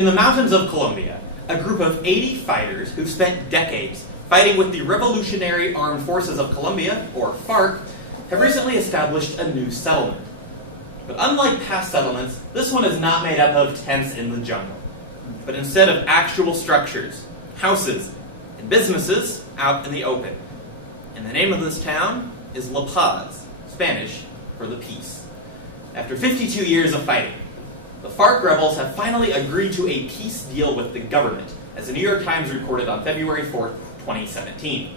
In the mountains of Colombia, a group of 80 fighters who spent decades fighting with the Revolutionary Armed Forces of Colombia, or FARC, have recently established a new settlement. But unlike past settlements, this one is not made up of tents in the jungle, but instead of actual structures, houses, and businesses out in the open. And the name of this town is La Paz, Spanish for the peace. After 52 years of fighting, the FARC rebels have finally agreed to a peace deal with the government, as the New York Times reported on February 4th, 2017.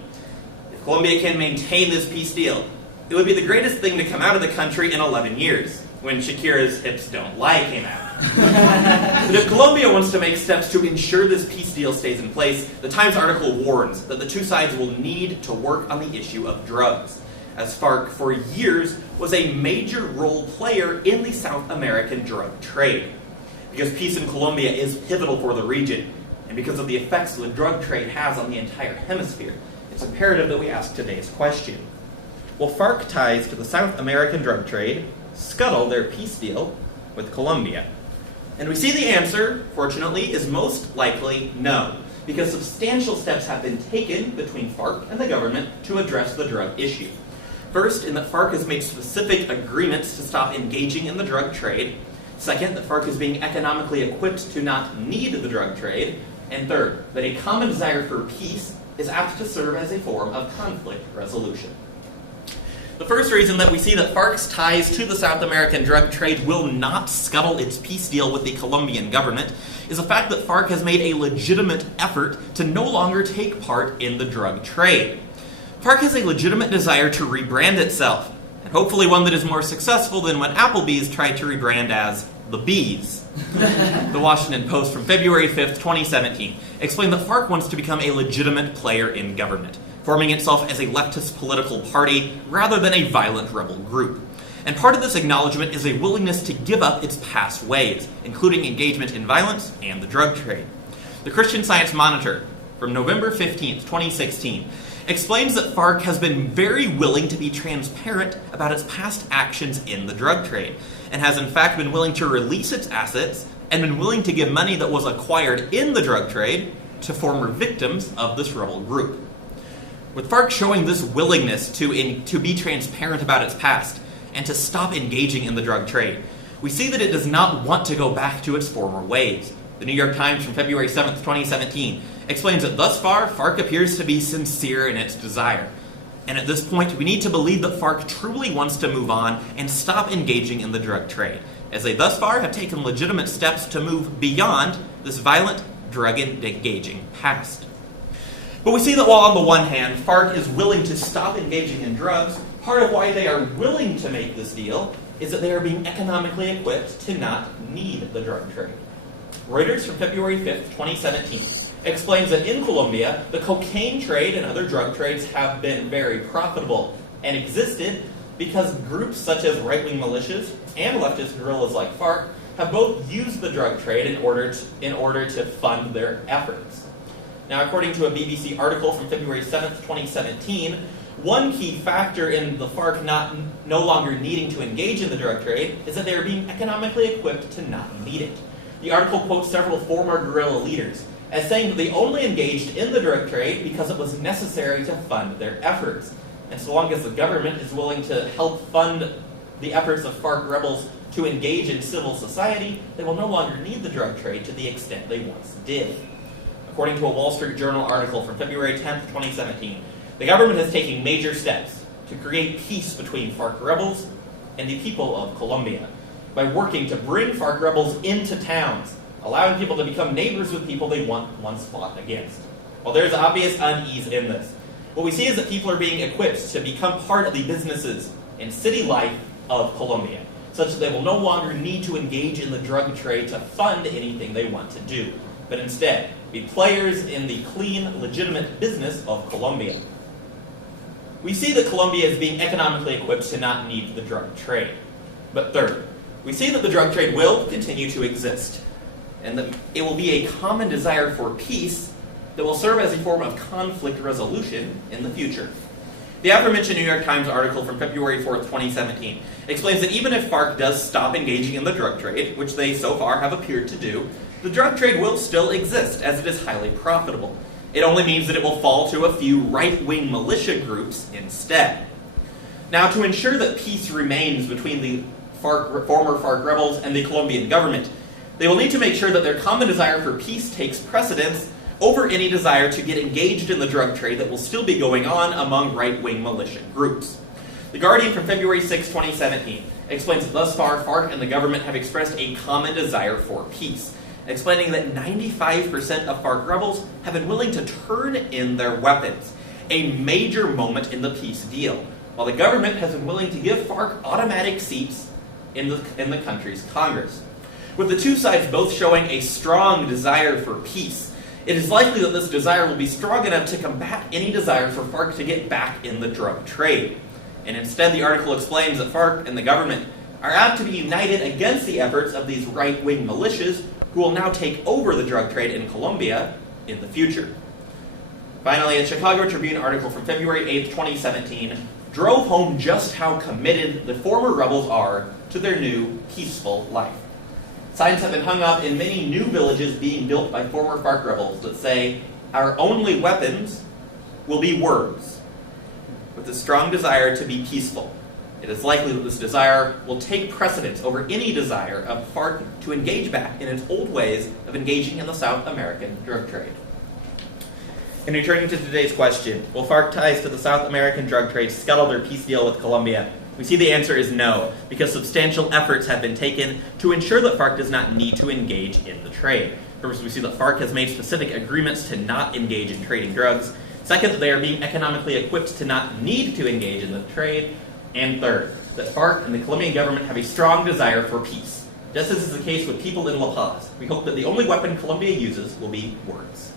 If Colombia can maintain this peace deal, it would be the greatest thing to come out of the country in 11 years, when Shakira's Hips Don't Lie came out. But if Colombia wants to make steps to ensure this peace deal stays in place, the Times article warns that the two sides will need to work on the issue of drugs, as FARC for years was a major role player in the South American drug trade. Because peace in Colombia is pivotal for the region, and because of the effects the drug trade has on the entire hemisphere, it's imperative that we ask today's question. Will FARC ties to the South American drug trade scuttle their peace deal with Colombia? And we see the answer, fortunately, is most likely no, because substantial steps have been taken between FARC and the government to address the drug issue. First, in that FARC has made specific agreements to stop engaging in the drug trade. Second, that FARC is being economically equipped to not need the drug trade. And third, that a common desire for peace is apt to serve as a form of conflict resolution. The first reason that we see that FARC's ties to the South American drug trade will not scuttle its peace deal with the Colombian government is the fact that FARC has made a legitimate effort to no longer take part in the drug trade. FARC has a legitimate desire to rebrand itself, and hopefully one that is more successful than what Applebee's tried to rebrand as the Bees. The Washington Post from February 5th, 2017, explained that FARC wants to become a legitimate player in government, forming itself as a leftist political party rather than a violent rebel group. And part of this acknowledgement is a willingness to give up its past ways, including engagement in violence and the drug trade. The Christian Science Monitor from November 15th, 2016, explains that FARC has been very willing to be transparent about its past actions in the drug trade, and has in fact been willing to release its assets and been willing to give money that was acquired in the drug trade to former victims of this rebel group. With FARC showing this willingness to be transparent about its past and to stop engaging in the drug trade, we see that it does not want to go back to its former ways. The New York Times from February 7th, 2017, explains that thus far, FARC appears to be sincere in its desire. And at this point, we need to believe that FARC truly wants to move on and stop engaging in the drug trade, as they thus far have taken legitimate steps to move beyond this violent, drug-engaging past. But we see that while on the one hand, FARC is willing to stop engaging in drugs, part of why they are willing to make this deal is that they are being economically equipped to not need the drug trade. Reuters from February 5th, 2017, explains that in Colombia, the cocaine trade and other drug trades have been very profitable and existed because groups such as right-wing militias and leftist guerrillas like FARC have both used the drug trade in order to fund their efforts. Now, according to a BBC article from February 7th, 2017, one key factor in the FARC no longer needing to engage in the drug trade is that they are being economically equipped to not need it. The article quotes several former guerrilla leaders as saying that they only engaged in the drug trade because it was necessary to fund their efforts. And so long as the government is willing to help fund the efforts of FARC rebels to engage in civil society, they will no longer need the drug trade to the extent they once did. According to a Wall Street Journal article from February 10th, 2017, the government is taking major steps to create peace between FARC rebels and the people of Colombia by working to bring FARC rebels into towns, allowing people to become neighbors with people they once fought against. While there's obvious unease in this, what we see is that people are being equipped to become part of the businesses and city life of Colombia, such that they will no longer need to engage in the drug trade to fund anything they want to do, but instead be players in the clean, legitimate business of Colombia. We see that Colombia is being economically equipped to not need the drug trade. But third, we see that the drug trade will continue to exist, and that it will be a common desire for peace that will serve as a form of conflict resolution in the future. The aforementioned New York Times article from February 4th, 2017, explains that even if FARC does stop engaging in the drug trade, which they so far have appeared to do, the drug trade will still exist as it is highly profitable. It only means that it will fall to a few right-wing militia groups instead. Now, to ensure that peace remains between the former FARC rebels and the Colombian government, they will need to make sure that their common desire for peace takes precedence over any desire to get engaged in the drug trade that will still be going on among right-wing militia groups. The Guardian from February 6, 2017 explains that thus far, FARC and the government have expressed a common desire for peace, explaining that 95% of FARC rebels have been willing to turn in their weapons, a major moment in the peace deal, while the government has been willing to give FARC automatic seats in the country's Congress. With the two sides both showing a strong desire for peace, it is likely that this desire will be strong enough to combat any desire for FARC to get back in the drug trade. And instead, the article explains that FARC and the government are apt to be united against the efforts of these right-wing militias who will now take over the drug trade in Colombia in the future. Finally, a Chicago Tribune article from February 8, 2017 drove home just how committed the former rebels are to their new peaceful life. Signs have been hung up in many new villages being built by former FARC rebels that say, "Our only weapons will be words." With a strong desire to be peaceful, it is likely that this desire will take precedence over any desire of FARC to engage back in its old ways of engaging in the South American drug trade. In returning to today's question, will FARC ties to the South American drug trade scuttle their peace deal with Colombia? We see the answer is no, because substantial efforts have been taken to ensure that FARC does not need to engage in the trade. First, we see that FARC has made specific agreements to not engage in trading drugs. Second, that they are being economically equipped to not need to engage in the trade. And third, that FARC and the Colombian government have a strong desire for peace. Just as is the case with people in La Paz, we hope that the only weapon Colombia uses will be words.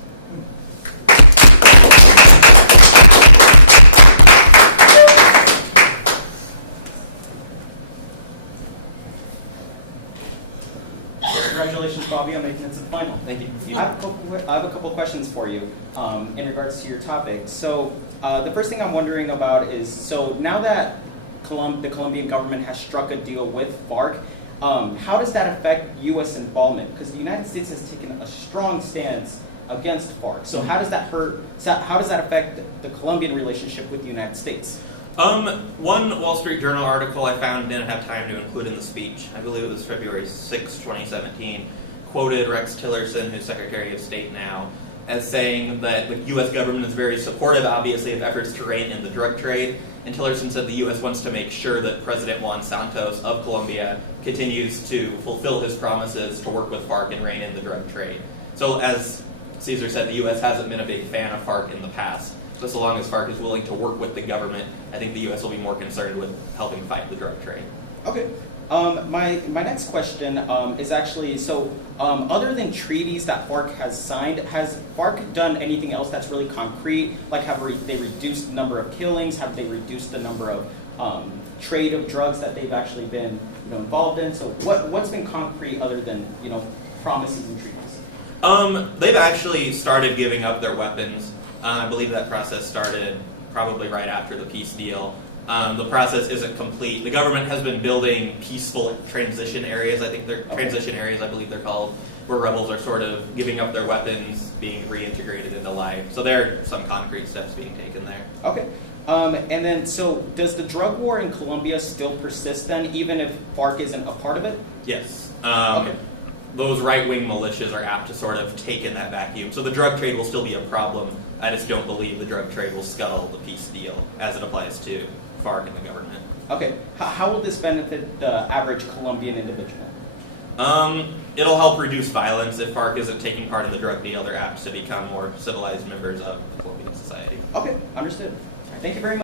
Congratulations, Bobby, on making it to the final. Thank you. I have a couple questions for you in regards to your topic. So the first thing I'm wondering about is, so now that the Colombian government has struck a deal with FARC, how does that affect U.S. involvement? Because the United States has taken a strong stance against FARC. So how does that how does that affect the Colombian relationship with the United States? One Wall Street Journal article I found didn't have time to include in the speech. I believe it was February 6, 2017, quoted Rex Tillerson, who's Secretary of State now, as saying that the U.S. government is very supportive, obviously, of efforts to rein in the drug trade. And Tillerson said the U.S. wants to make sure that President Juan Santos of Colombia continues to fulfill his promises to work with FARC and rein in the drug trade. So as Caesar said, the U.S. hasn't been a big fan of FARC in the past. So long as FARC is willing to work with the government, I think the U.S. will be more concerned with helping fight the drug trade. Okay. My next question is actually, so other than treaties that FARC has signed, has FARC done anything else that's really concrete? Like, have they reduced the number of killings? Have they reduced the number of trade of drugs that they've actually been involved in? So what's been concrete other than promises and treaties? They've actually started giving up their weapons. I believe that process started probably right after the peace deal. The process isn't complete. The government has been building peaceful transition areas. I think they're transition areas, I believe they're called, where rebels are sort of giving up their weapons, being reintegrated into life. So there are some concrete steps being taken there. Okay. And then, so does the drug war in Colombia still persist then, even if FARC isn't a part of it? Yes. Okay. Those right-wing militias are apt to sort of take in that vacuum. So the drug trade will still be a problem. I just don't believe the drug trade will scuttle the peace deal as it applies to FARC and the government. Okay. How will this benefit the average Colombian individual? It'll help reduce violence. If FARC isn't taking part in the drug deal, they're apt to become more civilized members of Colombian society. Okay, understood. All right, thank you very much.